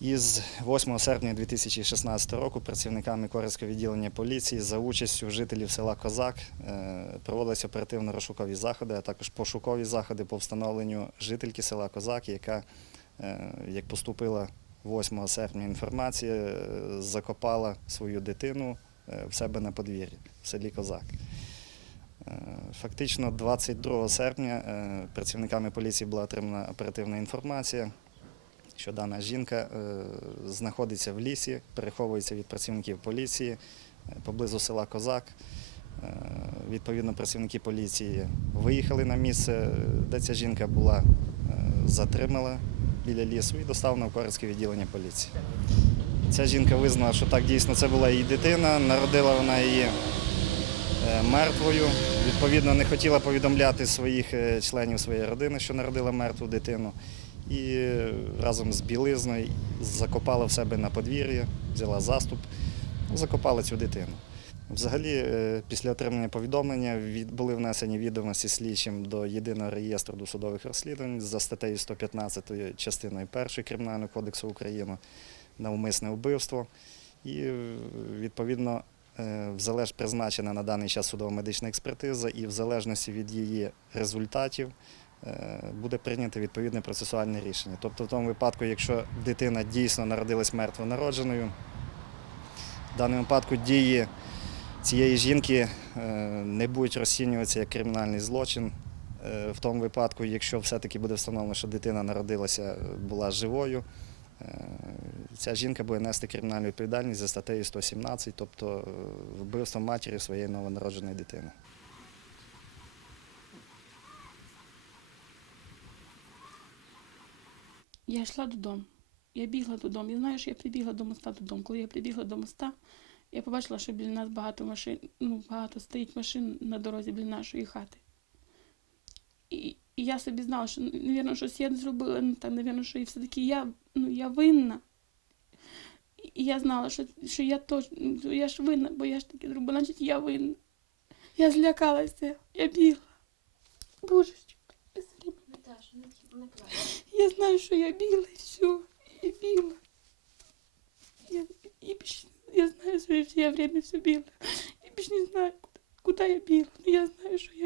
Із 8 серпня 2016 року працівниками Корецького відділення поліції за участю жителів села Козак е, проводилися оперативно-розшукові заходи, а також пошукові заходи по встановленню жительки села Козак, яка, е, як поступила 8 серпня інформація, е, закопала свою дитину в себе на подвір'ї в селі Козак. Фактично 22 серпня працівниками поліції була отримана оперативна інформація, що дана жінка е, знаходиться в лісі, переховується від працівників поліції е, поблизу села Козак. Е, Відповідно, працівники поліції виїхали на місце, де ця жінка була затримала біля лісу і доставлена в Корецьке відділення поліції. Ця жінка визнала, що так дійсно це була її дитина, народила вона її мертвою. Відповідно, не хотіла повідомляти своїх членів своєї родини, що народила мертву дитину. І разом з білизною закопала в себе на подвір'ї, взяла заступ, закопала цю дитину. Взагалі, е, після отримання повідомлення від- були внесені відомості слідчим до єдиного реєстру досудових розслідувань за статтею 115 частиною 1 Кримінального кодексу України на умисне вбивство. І е, відповідно е, призначена на даний час судово-медична експертиза, і в залежності від її результатів буде прийнято відповідне процесуальне рішення. Тобто, в тому випадку, якщо дитина дійсно народилась мертвонародженою, в даному випадку дії цієї жінки е, не будуть розцінюватися як кримінальний злочин. Е, В тому випадку, якщо все-таки буде встановлено, що дитина народилася, е, була живою, е, ця жінка буде нести кримінальну відповідальність за статтею 117, тобто е, вбивство матері своєї новонародженої дитини. Я йшла додому. Я бігла додому. Знаю, що я прибігла до моста додому. Коли я прибігла до моста, я побачила, що біля нас багато машин, ну, багато стоїть машин на дорозі біля нашої хати. І, і я собі знала, що, навірно, щось я зробила, ну, так, навірно, що і все-таки я, ну, я винна. І я знала, що, що я точно, ну, я ж винна, бо я ж таки зробила, значить я винна. Я злякалася, я бігла. Спаси Наташа, не, не плач. я знаю, що я бігла і все. Я бігла. Я, і більше, я знаю, що я все время все бігла. Я більше не знаю, куди, куди я бігла. Ну я знаю, що я